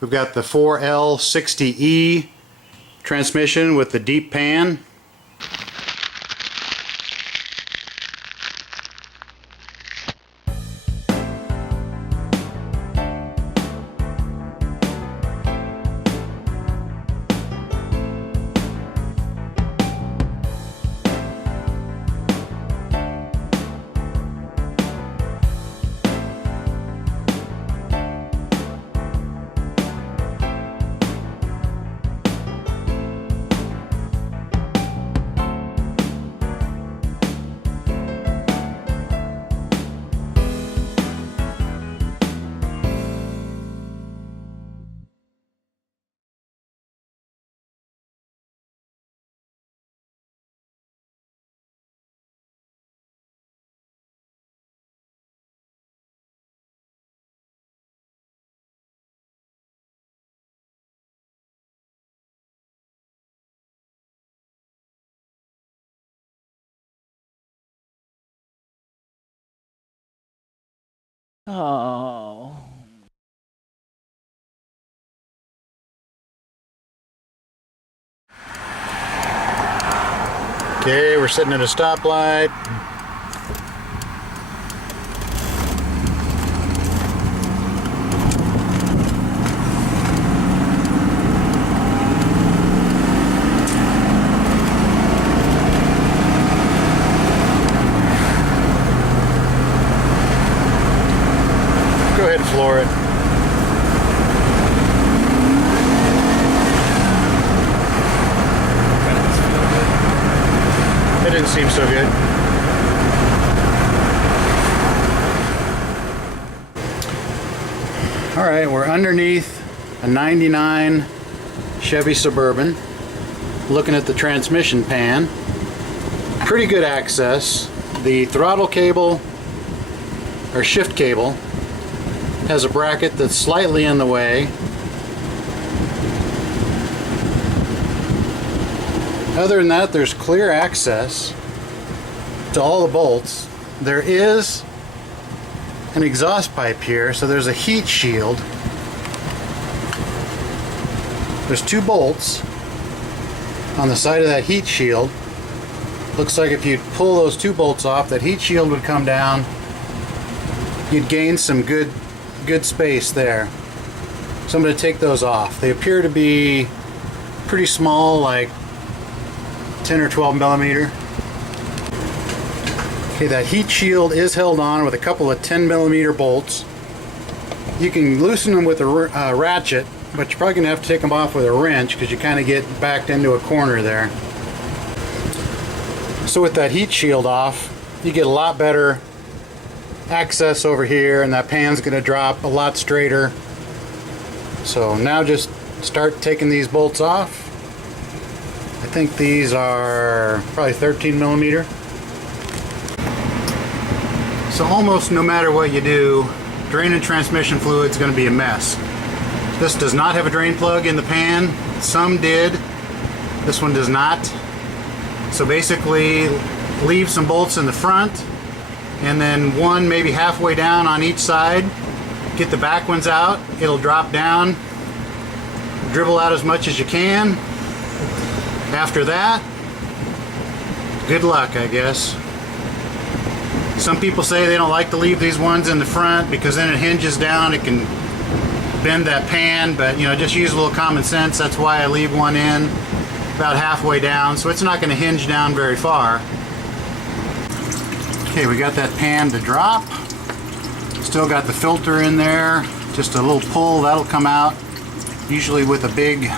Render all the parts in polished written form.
We've got the 4L60E transmission with the deep pan. Oh. Okay, we're sitting at a stoplight. Go ahead and floor it. It didn't seem so good. Alright, we're underneath a 99 Chevy Suburban, looking at the transmission pan. Pretty good access. The throttle cable, or shift cable, has a bracket that's slightly in the way. Other than that, there's clear access to all the bolts. There is an exhaust pipe here, so there's a heat shield. There's two bolts on the side of that heat shield. Looks like if you pull those two bolts off, that heat shield would come down. You'd gain some good space there. So I'm going to take those off. They appear to be pretty small, like 10 or 12 millimeter. Okay, that heat shield is held on with a couple of 10 millimeter bolts. You can loosen them with a ratchet, but you're probably going to have to take them off with a wrench because you kind of get backed into a corner there. So with that heat shield off, you get a lot better access over here, and that pan's going to drop a lot straighter. So now just start taking these bolts off. I think these are probably 13 millimeter. So almost no matter what you do, drain and transmission fluid is going to be a mess. This does not have a drain plug in the pan. Some did. This one does not. So basically, leave some bolts in the front, and then one maybe halfway down on each side. Get the back ones out. It'll drop down. Dribble out as much as you can. After that, good luck, I guess. Some people say they don't like to leave these ones in the front because then it hinges down. It can bend that pan, but you know, just use a little common sense. That's why I leave one in about halfway down, so it's not going to hinge down very far. Okay, we got that pan to drop. Still got the filter in there. Just a little pull, that'll come out. Usually with a big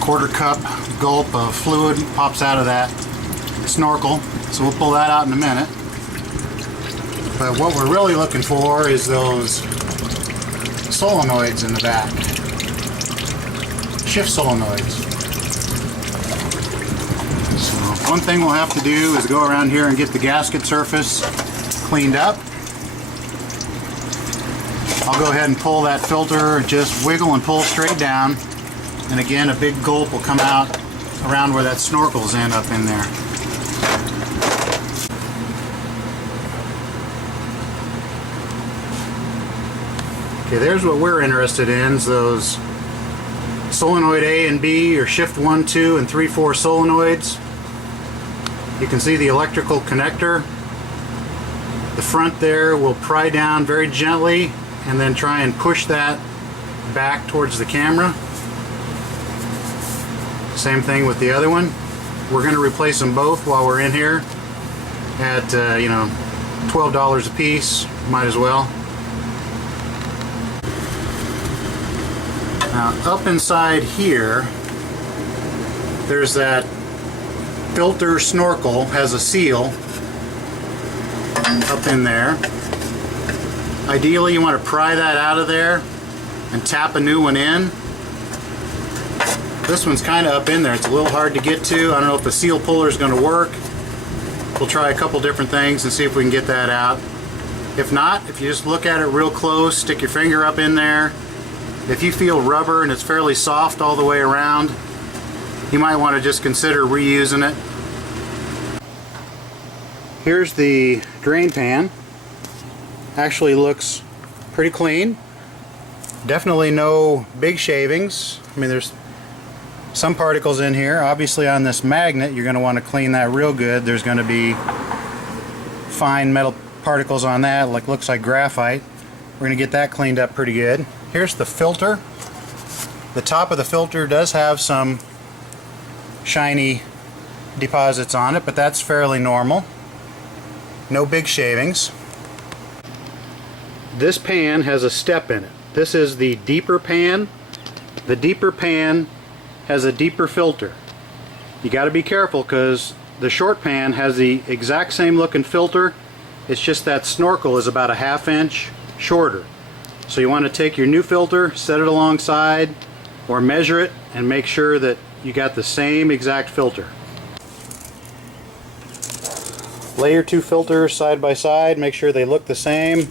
quarter cup gulp of fluid pops out of that snorkel. So we'll pull that out in a minute. But what we're really looking for is those solenoids in the back. Shift solenoids. So one thing we'll have to do is go around here and get the gasket surface cleaned up. I'll go ahead and pull that filter, just wiggle and pull straight down. And again, a big gulp will come out around where that snorkel's end up in there. Okay, there's what we're interested in, is those solenoid A and B, or shift 1, 2, and 3, 4 solenoids. You can see the electrical connector. The front there will pry down very gently and then try and push that back towards the camera. Same thing with the other one. We're going to replace them both while we're in here at you know, $12 a piece. Might as well. Now up inside here, there's that filter snorkel, has a seal up in there. Ideally you want to pry that out of there and tap a new one in. This one's kind of up in there. It's a little hard to get to. I don't know if the seal puller is going to work. We'll try a couple different things and see if we can get that out. If not, if you just look at it real close, stick your finger up in there. If you feel rubber and it's fairly soft all the way around, you might want to just consider reusing it. Here's the drain pan. Actually looks pretty clean. Definitely no big shavings. I mean, there's some particles in here. Obviously on this magnet you're going to want to clean that real good. There's going to be fine metal particles on that, like looks like graphite. We're going to get that cleaned up pretty good. Here's the filter. The top of the filter does have some shiny deposits on it, but that's fairly normal. No big shavings. This pan has a step in it. This is the deeper pan. The deeper pan has a deeper filter. You got to be careful because the short pan has the exact same looking filter. It's just that snorkel is about a ½ inch shorter. So you want to take your new filter, set it alongside, or measure it and make sure that you got the same exact filter. Lay your two filters side by side, make sure they look the same.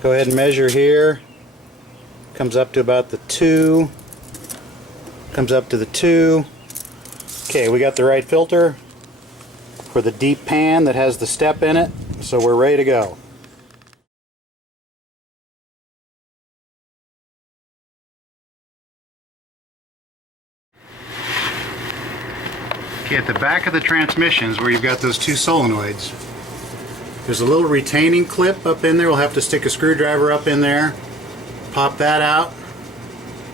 Go ahead and measure here. Comes up to about the 2. Comes up to the 2. Okay, we got the right filter for the deep pan that has the step in it, so we're ready to go. Okay, at the back of the transmissions where you've got those two solenoids, there's a little retaining clip up in there. We'll have to stick a screwdriver up in there, pop that out,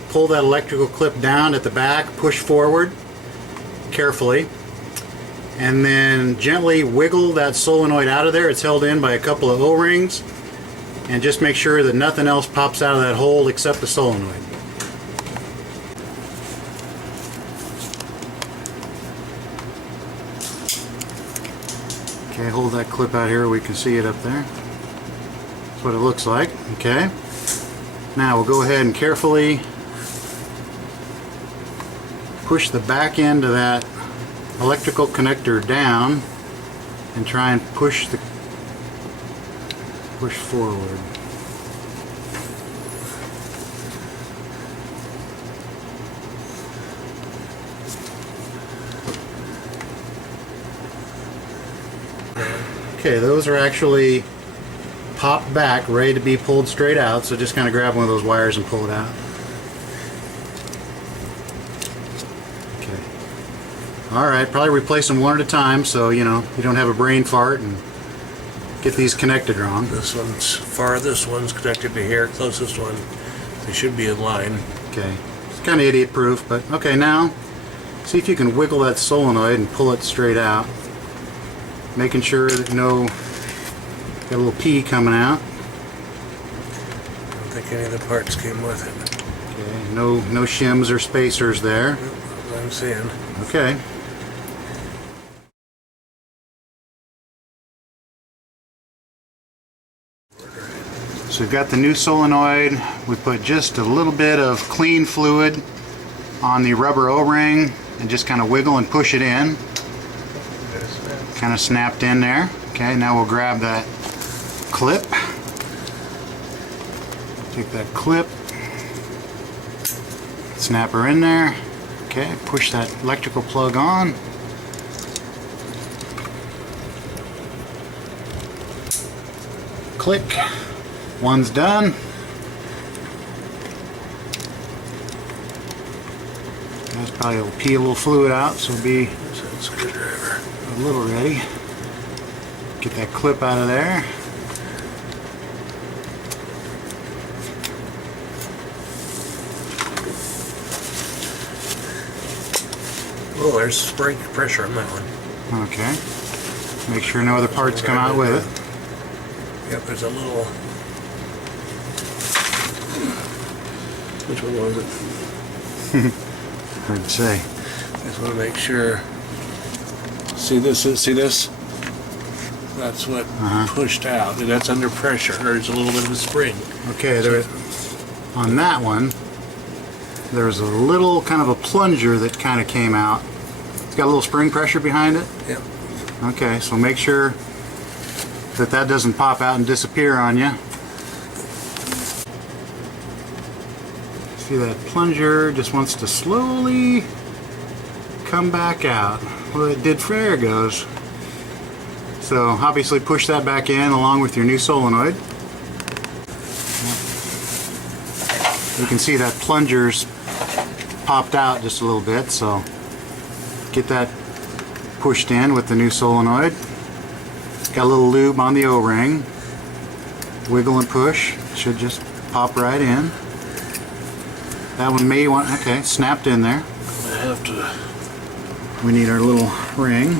pull that electrical clip down at the back, push forward carefully, and then gently wiggle that solenoid out of there. It's held in by a couple of O-rings, and just make sure that nothing else pops out of that hole except the solenoid. Okay, hold that clip out here, we can see it up there. That's what it looks like. Okay. Now we'll go ahead and carefully push the back end of that electrical connector down and try and push forward. Okay, those are actually popped back, ready to be pulled straight out, so just kind of grab one of those wires and pull it out. Okay. Alright, probably replace them one at a time so you know you don't have a brain fart and get these connected wrong. This one's farthest one's connected to here, closest one. They should be in line. Okay, it's kind of idiot proof, but okay, now see if you can wiggle that solenoid and pull it straight out. Making sure that got a little pee coming out. I don't think any of the parts came with it. Okay, no shims or spacers there. That's what I'm seeing. Okay. So we've got the new solenoid. We put just a little bit of clean fluid on the rubber O-ring and just kind of wiggle and push it in. Kind of snapped in there. Okay, now we'll grab that clip. Take that clip, snap her in there. Okay, push that electrical plug on. Click. One's done. That's probably will pee a little fluid out, so be Screwdriver. a little ready. Get that clip out of there. Oh, there's spring pressure on that one. Okay. Make sure no other parts come out with it. Yep, there's a little. Which one was it? Hard to say. Just want to make sure. See this? See this? That's what pushed out. That's under pressure. There's a little bit of a spring. Okay, there, on that one, there's a little kind of a plunger that kind of came out. It's got a little spring pressure behind it. Yep. Okay, so make sure that that doesn't pop out and disappear on you. See, that plunger just wants to slowly come back out. Well, it did, there it goes. So obviously push that back in along with your new solenoid. You can see that plunger's popped out just a little bit, so get that pushed in with the new solenoid. Got a little lube on the O-ring. Wiggle and push. Should just pop right in. That one may want, okay, snapped in there. I have to. We need our little ring.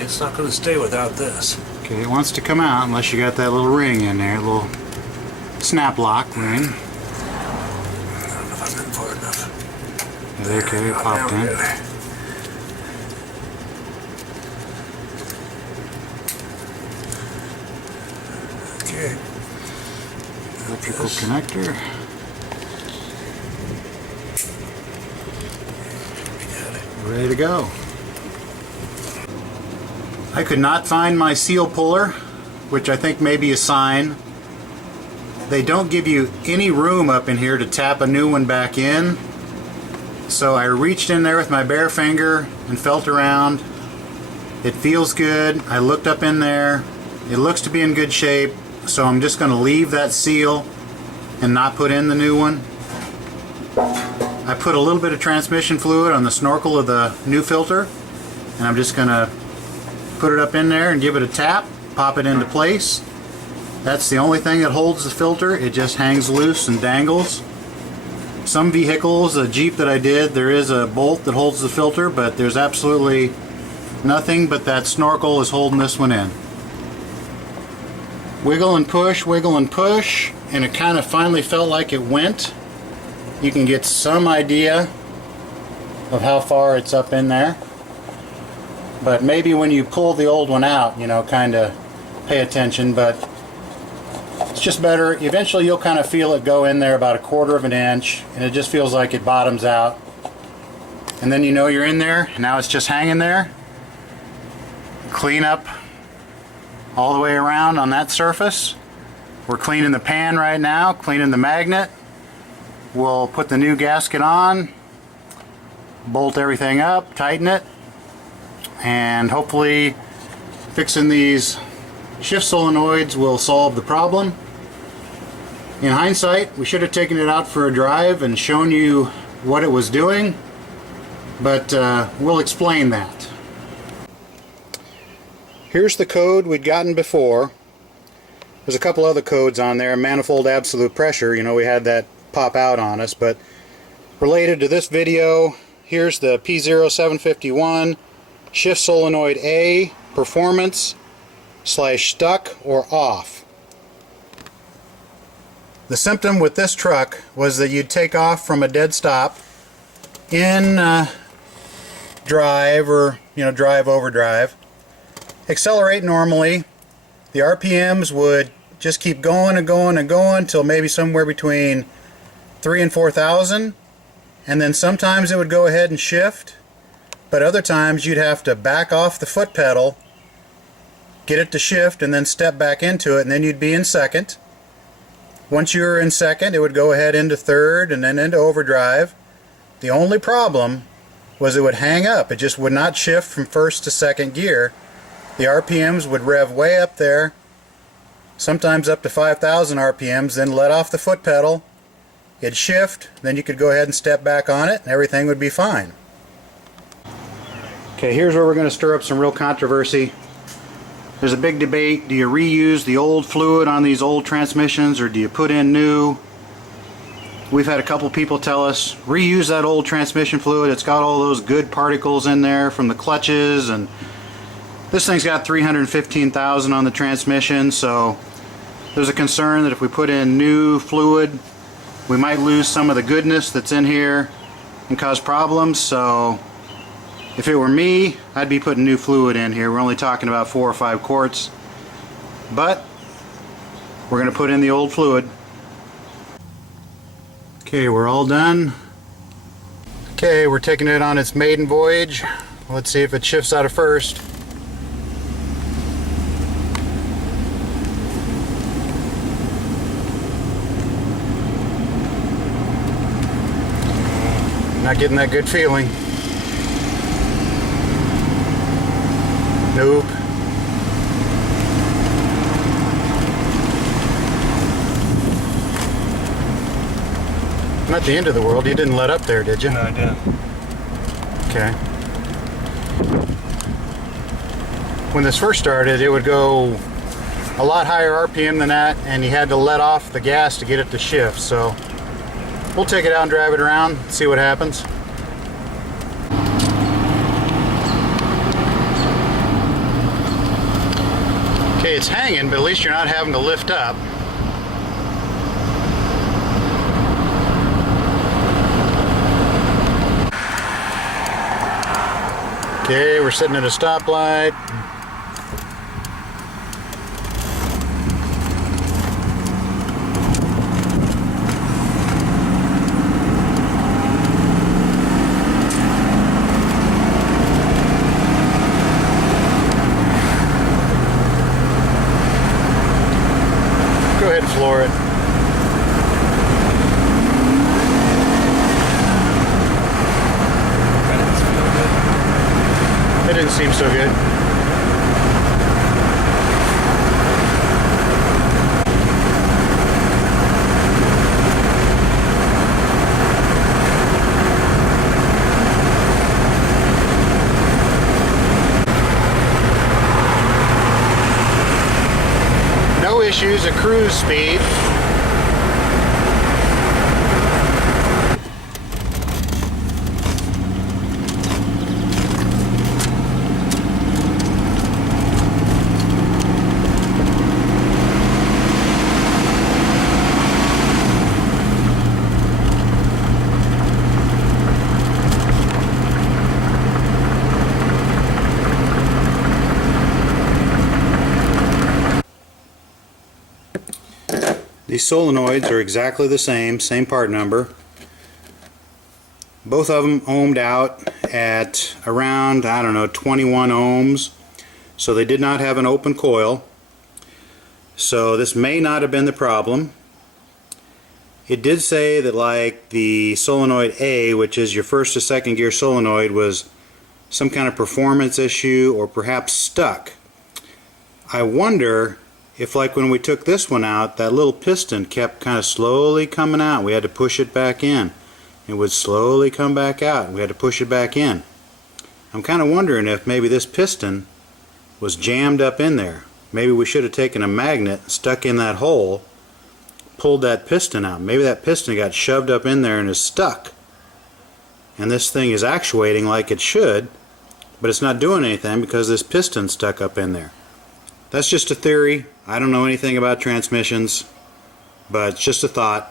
It's not going to stay without this. Okay, it wants to come out unless you got that little ring in there, a little snap lock ring. I don't know if I'm in far enough. Yeah, okay, it popped in. Okay. Electrical connector. Ready to go. I could not find my seal puller, which I think may be a sign. They don't give you any room up in here to tap a new one back in. So I reached in there with my bare finger and felt around. It feels good. I looked up in there. It looks to be in good shape. So I'm just going to leave that seal and not put in the new one. I put a little bit of transmission fluid on the snorkel of the new filter, and I'm just going to put it up in there and give it a tap, pop it into place. That's the only thing that holds the filter. It just hangs loose and dangles. Some vehicles, a Jeep that I did, there is a bolt that holds the filter, but there's absolutely nothing but that snorkel is holding this one in. Wiggle and push, and it kind of finally felt like it went. You can get some idea of how far it's up in there. But maybe when you pull the old one out, you know, kind of pay attention, but it's just better. Eventually you'll kind of feel it go in there about 1/4 of an inch, and it just feels like it bottoms out. And then you know you're in there. Now it's just hanging there. Clean up all the way around on that surface. We're cleaning the pan right now, cleaning the magnet. We'll put the new gasket on, bolt everything up, tighten it, and hopefully fixing these shift solenoids will solve the problem. In hindsight, we should have taken it out for a drive and shown you what it was doing, but we'll explain that. Here's the code we'd gotten before. There's a couple other codes on there. Manifold absolute pressure, you know, we had that pop out on us, but related to this video, here's the P0751 shift solenoid A, performance / stuck or off. The symptom with this truck was that you'd take off from a dead stop in drive, or drive overdrive, accelerate normally. The RPMs would just keep going and going and going till maybe somewhere between 3,000 and 4,000, and then sometimes it would go ahead and shift, but other times you'd have to back off the foot pedal, get it to shift, and then step back into it, and then you'd be in second. Once you were in second, it would go ahead into third and then into overdrive. The only problem was it would hang up. It just would not shift from first to second gear. The RPMs would rev way up there, sometimes up to 5,000 RPMs, then let off the foot pedal, it'd shift, then you could go ahead and step back on it and everything would be fine. Okay, here's where we're going to stir up some real controversy. There's a big debate. Do you reuse the old fluid on these old transmissions or do you put in new? We've had a couple people tell us reuse that old transmission fluid. It's got all those good particles in there from the clutches, and this thing's got 315,000 on the transmission, so there's a concern that if we put in new fluid we might lose some of the goodness that's in here and cause problems. So if it were me, I'd be putting new fluid in here. We're only talking about 4 or 5 quarts, but we're going to put in the old fluid. Okay, we're all done. Okay, we're taking it on its maiden voyage. Let's see if it shifts out of first. Not getting that good feeling. Nope. Not the end of the world. You didn't let up there, did you? No, I didn't. Okay. When this first started, it would go a lot higher RPM than that, and you had to let off the gas to get it to shift. So we'll take it out and drive it around, see what happens. Okay, it's hanging, but at least you're not having to lift up. Okay, we're sitting at a stoplight. Go ahead and floor it. It didn't seem so good. No issues at cruise speed. These solenoids are exactly the same part number. Both of them ohmed out at around, I don't know, 21 ohms. So they did not have an open coil. So this may not have been the problem. It did say that, like the solenoid A, which is your first to second gear solenoid, was some kind of performance issue or perhaps stuck. I wonder if, like when we took this one out, that little piston kept kind of slowly coming out. We had to push it back in. It would slowly come back out. We had to push it back in. I'm kind of wondering if maybe this piston was jammed up in there. Maybe we should have taken a magnet, stuck in that hole, pulled that piston out. Maybe that piston got shoved up in there and is stuck. And this thing is actuating like it should, but it's not doing anything because this piston's stuck up in there. That's just a theory. I don't know anything about transmissions, but it's just a thought.